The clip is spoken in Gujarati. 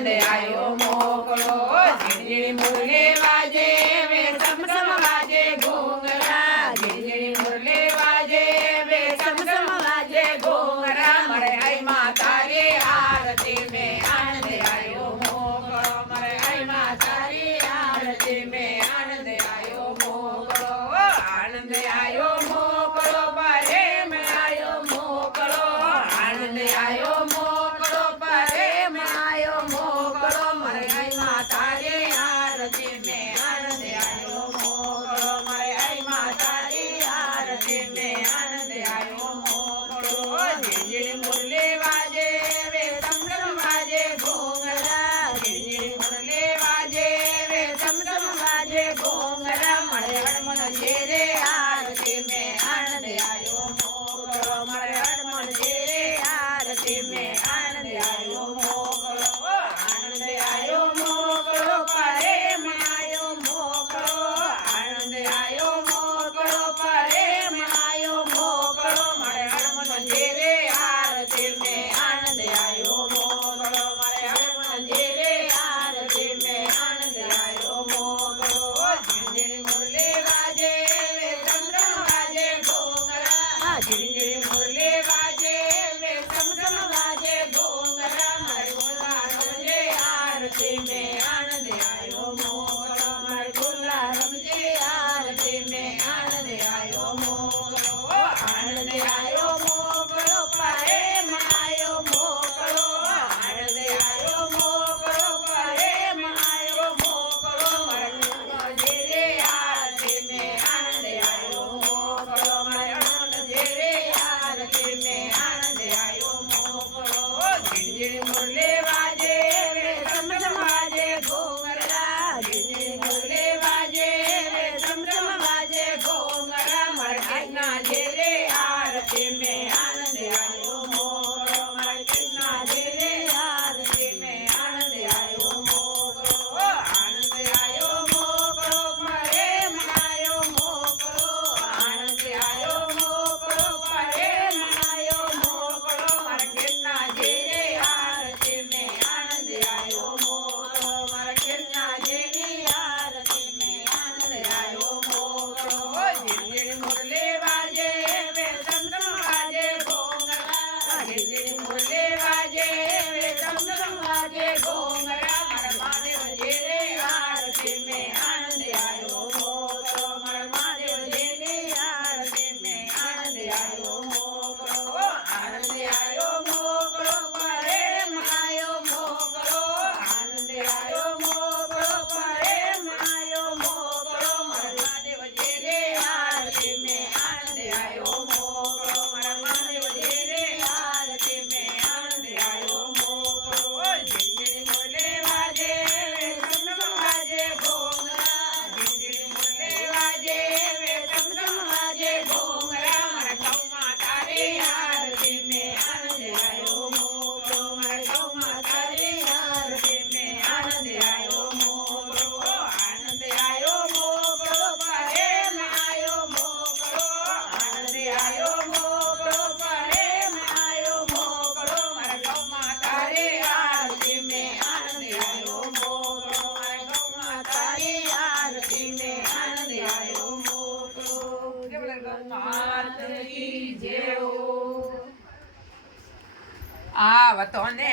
આનંદ આયો મોકળો ઝીણી મુરલી વાજે વે સમસમ વાજે ઘૂંઘરા ઝીણી મુરલી વાજે વે સમસમ વાજે ઘૂંઘરા મારે આઈ માતારી આરતી મે આનંદ આયો મોકળો મારે આઈ માતારી આરતી મે આનંદ આયો મોકળો આનંદ આયો મોકળો પ્રેમ આયો મોકળો આનંદ આયો મોકળો પ્રેમ આયો મોકળો મારે આઈ માતારી આરતી મે આનંદ આયો મોકળો મારે આઈ માતારી આરતી મે આનંદ આયો મોકળો ઝીણી મુરલી વાજે વે સમસમ વાજે ઘૂંઘરા ઝીણી મુરલી વાજે વે સમસમ વાજે ઘૂંઘરા મારે હડમન જેરે આરતી મે આનંદ આયો મોકળો મારે હડમન જેરે આરતી મે આનંદ આયો મોકળો આનંદ આયો મોકળો પ્રેમ આયો મોકળો આનંદ આયો મોકળો પ્રેમ આયો મોકળો મારે હડમન જેરે આરતી મે આનંદ આયો મોકળો મારે હડમન જેરે આરતી મે આનંદ આયો મોકળો ઝીણી મુરલી વાજે વે સમસમ વાજે ઘૂંઘરા ઝીણી મુરલી વાજે વે સમસમ વાજે ઘૂંઘરા મારે ગુલા રમજે આરતી મે આનંદ આયો મોકળો મારે ગુલા રમજે આરતી મે આનંદ આયો મોકળો આનંદ આયો મોકળો પ્રેમ આયો મોકળો આનંદ આયો મોકળો પ્રેમ આયો મોકળો મારે જેરે આરતી મે આનંદ આયો મોકળો મારે જેરે આરતી મે આનંદ આયો મોકળો ઝીણી મુરલી વાજે વે સમસમ વાજે ઘૂંઘરા ઝીણી મુરલી વાજે વે સમસમ વાજે ઘૂંઘરા મારે કૃષ્ણા જેરે આરતી મે આનંદ આયો મોકળો મારે કૃષ્ણા જેરે આરતી મે આનંદ આયો મોકળો આનંદ આયો મોકળો પ્રેમ આયો મોકળો આનંદ આયો મોકળો પ્રેમ આયો મોકળો મારે કૃષ્ણા જેરે આરતી મે આનંદ આયો મોકળો મારે કૃષ્ણા જેરી આરતી મે આનંદ આયો મોકળો ઝીણી મુરલી વાજે વે સમસમ વાજે ઘૂંઘરા ઝીણી મુરલી વાજે વે સમસમ વાજે ઘૂંઘરા મારા મહાદેવ જેરે આરતી મે આનંદ આયો મોકળો મારા મહાદેવ જેરી આરતી મે આનંદ આયો મોકળો આનંદ આયો મોકળો પ્રેમ આયો મોકળો આનંદ આયો મોકળો પ્રેમ આયો મોકળો મારા મહાદેવ જેરે આરતી મે આનંદ આયો મોકળો મારા મહાદેવ જેરે આરતી મે આનંદ આયો મોકળો ઝીણી મુરલી વાજે વે સમસમ વાજે ઘૂંઘરા ઝીણી મુરલી વાજે વે સમસમ વાજે ઘૂંઘરા મારા ગૌ માતારી આરતી મે આનંદ આયો મોકળો મારા ગૌ માતારી આરતી મે આનંદ આયો મોકળો આનંદ આયો મોકળો પ્રેમ આયો મોકળો આનંદ આયો મોકળો પ્રેમ આયો મોકળો મારા ગૌ માતારી આરતી મે આનંદ આયો મોકળો મારા ગૌ માતારી આરતી મે આનંદ આયો મોકળો ગૌ માતા કી જય આવતો ને